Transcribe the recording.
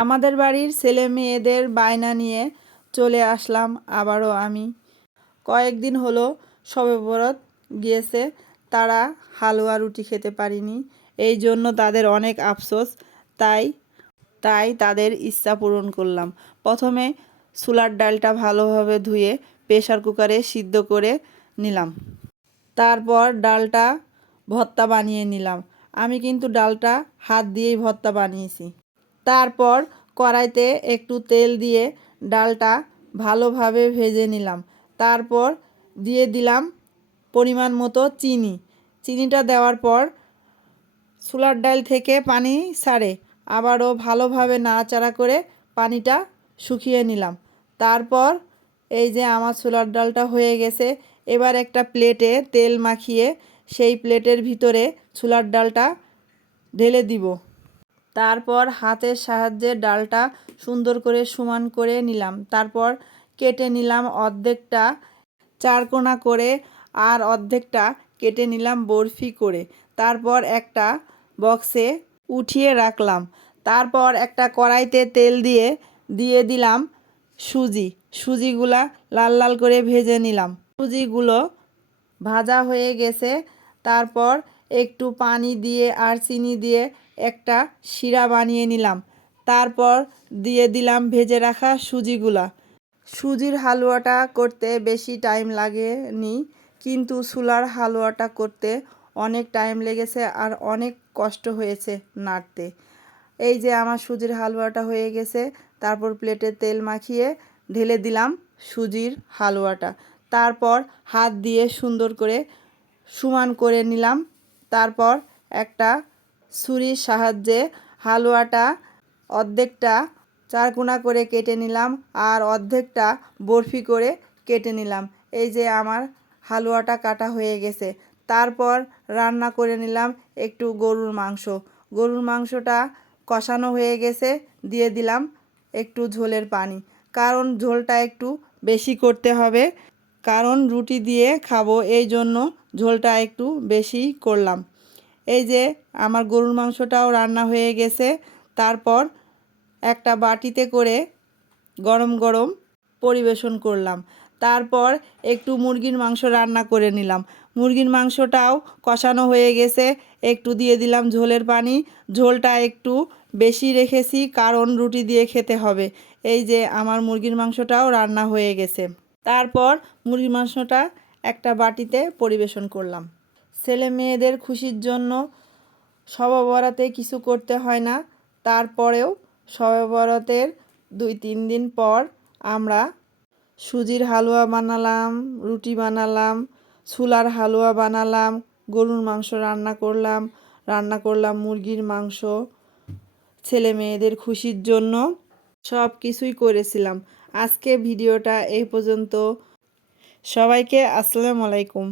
আমাদের বাড়ির ছেলে মেয়েদের বায়না নিয়ে চলে আসলাম আবারও আমি। কয়েকদিন হলো শবে বরাত গিয়েছে, তারা হালুয়া রুটি খেতে পারিনি, এই জন্য তাদের অনেক আফসোস। তাই তাদের ইচ্ছা পূরণ করলাম। প্রথমে ছোলার ডালটা ভালোভাবে ধুয়ে প্রেসার কুকারে সিদ্ধ করে নিলাম। তারপর ডালটা ভর্তা বানিয়ে নিলাম। আমি কিন্তু ডালটা হাত দিয়েই ভর্তা বানিয়েছি। তারপর কড়াইতে একটু তেল দিয়ে ডালটা ভালোভাবে ভেজে নিলাম। তারপর দিয়ে দিলাম পরিমাণ মতো চিনি। চিনিটা দেওয়ার পর ছোলার ডাল থেকে পানি ছাড়ে, আবারও ভালোভাবে নাড়াচাড়া করে পানিটা শুকিয়ে নিলাম। তারপর এই যে আমার ছোলার ডালটা হয়ে গেছে। এবার একটা প্লেটে তেল মাখিয়ে সেই প্লেটের ভিতরে ছোলার ডালটা ঢেলে দিব। তারপর হাতের সাহায্যে ডালটা সুন্দর করে সমান করে নিলাম। তারপর কেটে নিলাম অর্ধেকটা চারকোনা করে, আর অর্ধেকটা কেটে নিলাম বরফি করে। তারপর একটা বক্সে উঠিয়ে রাখলাম। তারপর একটা কড়াইতে তেল দিয়ে দিলাম সুজিগুলা লাল লাল করে ভেজে নিলাম। সুজিগুলো ভাজা হয়ে গেছে। তারপর একটু পানি দিয়ে আর চিনি দিয়ে একটা শিরা বানিয়ে নিলাম। তারপর দিয়ে দিলাম ভেজে রাখা সুজিগুলা। সুজির হালুয়াটা করতে বেশি টাইম লাগেনি, কিন্তু ছোলার হালুয়াটা করতে অনেক টাইম লেগেছে আর অনেক কষ্ট হয়েছে নাড়তে। এই যে আমার সুজির হালুয়াটা হয়ে গেছে। তারপর প্লেটে তেল মাখিয়ে ঢেলে দিলাম সুজির হালুয়াটা। তারপর হাত দিয়ে সুন্দর করে সমান করে নিলাম। তারপর একটা ছুরির সাহায্যে হালুয়াটা অর্ধেকটা চারকোনা করে কেটে নিলাম, আর অর্ধেকটা বরফি করে কেটে নিলাম। এই যে আমার হালুয়াটা কাটা হয়ে গেছে। তারপর রান্না করে নিলাম একটু গরুর মাংস। গরুর মাংসটা কষানো হয়ে গেছে, দিয়ে দিলাম একটু ঝোলের পানি, কারণ ঝোলটা একটু বেশি করতে হবে, কারণ রুটি দিয়ে খাবো, এই জন্য ঝোলটা একটু বেশি করলাম। এই যে আমার গরুর মাংসটাও রান্না হয়ে গেছে। তারপর একটা বাটিতে করে গরম গরম পরিবেশন করলাম। তারপর একটু মুরগির মাংস রান্না করে নিলাম। মুরগির মাংসটাও কষানো হয়ে গেছে, একটু দিয়ে দিলাম ঝোলের পানি। ঝোলটা একটু বেশি রেখেছি, কারণ রুটি দিয়ে খেতে হবে। এই যে আমার মুরগির মাংসটাও রান্না হয়ে গেছে। তারপর মুরগির মাংসটা একটা বাটিতে পরিবেশন করলাম। ছেলে মেয়েদের খুশির জন্য শবে বরাতে কিছু করতে হয় না। তারপরেও শবে বরাতের 2-3 দিন পর আমরা সুজির হালুয়া বানালাম, রুটি বানালাম, ছোলার হালুয়া বানালাম, গরুর মাংস রান্না করলাম মুরগির মাংস। ছেলে মেয়েদের খুশির জন্য সব কিছুই করেছিলাম। আজকে ভিডিওটা এই পর্যন্ত। সবাইকে আসসালামু আলাইকুম।